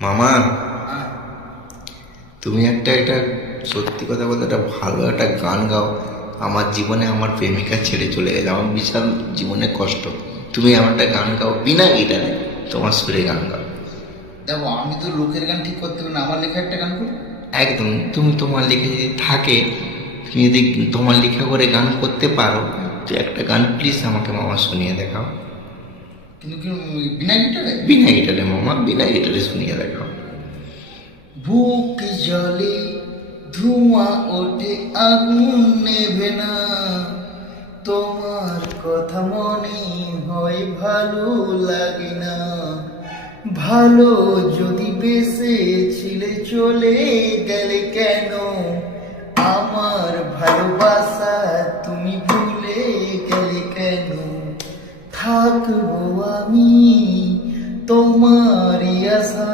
মামা, তুমি একটা একটা সত্যি কথা বলতে একটা ভালো একটা গান গাও। আমার জীবনে আমার প্রেমিকা ছেড়ে চলে গেছে, আমার বিশাল জীবনে কষ্ট। তুমি আমার একটা গান গাও বিনা গিটারে, তোমার সুরে গান গাও। দেখো, আমি তো লোকের গান ঠিক করতে পারি না, আমার লেখা একটা গান করি। একদম, তুমি তোমার লেখা যদি থাকে, তুমি যদি তোমার লেখা করে গান করতে পারো, তো একটা গান প্লিজ আমাকে মামা শুনিয়ে দেখাও। কিন্তু কি বিনা গিটারে? বিনা গিটারে মামা, বিনা গিটারে শুনিয়ে দেখাও। বুক জলে ধোঁয়া ওঠে, আগুন নেভে না, তোমার কথা মনে হয় ভালো লাগে না। ভালো যদি বেসেছিলে চলে গেলে কেন? আমার ভালোবাসা তুমি ভুলে গেলে কেন? থাকবো আমি তোমারই আশা।